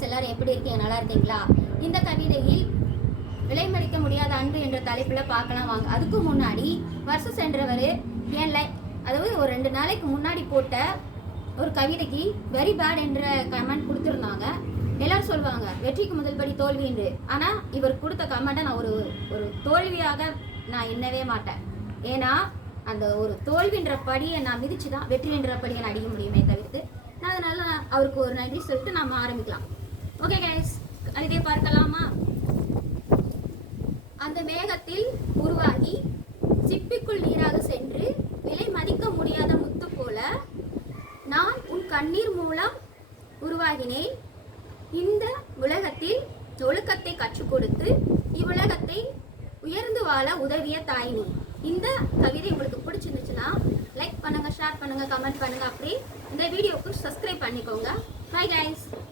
Guys, எல்லாரும் எப்படி இருக்கீங்க? நல்லா இருக்கீங்களா? இந்த கவிதையில் விலைமதிக்க முடியாத அன்பு என்ற தலைப்புல பார்க்கலாம் வாங்க. அதுக்கு முன்னாடி வருஷம் சென்றவர் என் அதாவது ஒரு 2 நாளைக்கு முன்னாடி போட்ட ஒரு கவிதைக்கு வெரி பேட் என்ற கமெண்ட் கொடுத்துருந்தாங்க. எல்லாரும் சொல்லுவாங்க வெற்றிக்கு முதல் படி தோல்வி என்று. ஆனா இவர் கொடுத்த கமெண்ட்டை நான் ஒரு தோல்வியாக நான் எண்ணவே மாட்டேன். ஏன்னா அந்த ஒரு தோல்வின்ற படியை நான் மிதிச்சுதான் வெற்றி என்ற படியை நான் அடிக்க முடியுமே தவிர்த்து. அதனால அவருக்கு ஒரு நன்றி சொல்லிட்டு நாம ஆரம்பிக்கலாம். ஓகே கைஸ், கவிதையை பார்க்கலாமா? அந்த மேகத்தில் உருவாகி சிப்பிக்குள் நீராக சென்று விலை மதிக்க முடியாத முத்து போல நான் உன் கண்ணீர் மூலம் உருவாகினேன். இந்த உலகத்தில் ஒழுக்கத்தை கற்றுக் கொடுத்து இவ்வுலகத்தை உயர்ந்து வாழ உதவிய தாய் நீ. இந்த கவிதை உங்களுக்கு பிடிச்சிருந்துச்சுன்னா லைக் பண்ணுங்க, ஷேர் பண்ணுங்க, கமெண்ட் பண்ணுங்க. அப்படி இந்த வீடியோவுக்கு சப்ஸ்கிரைப் பண்ணிக்கோங்க. Bye guys.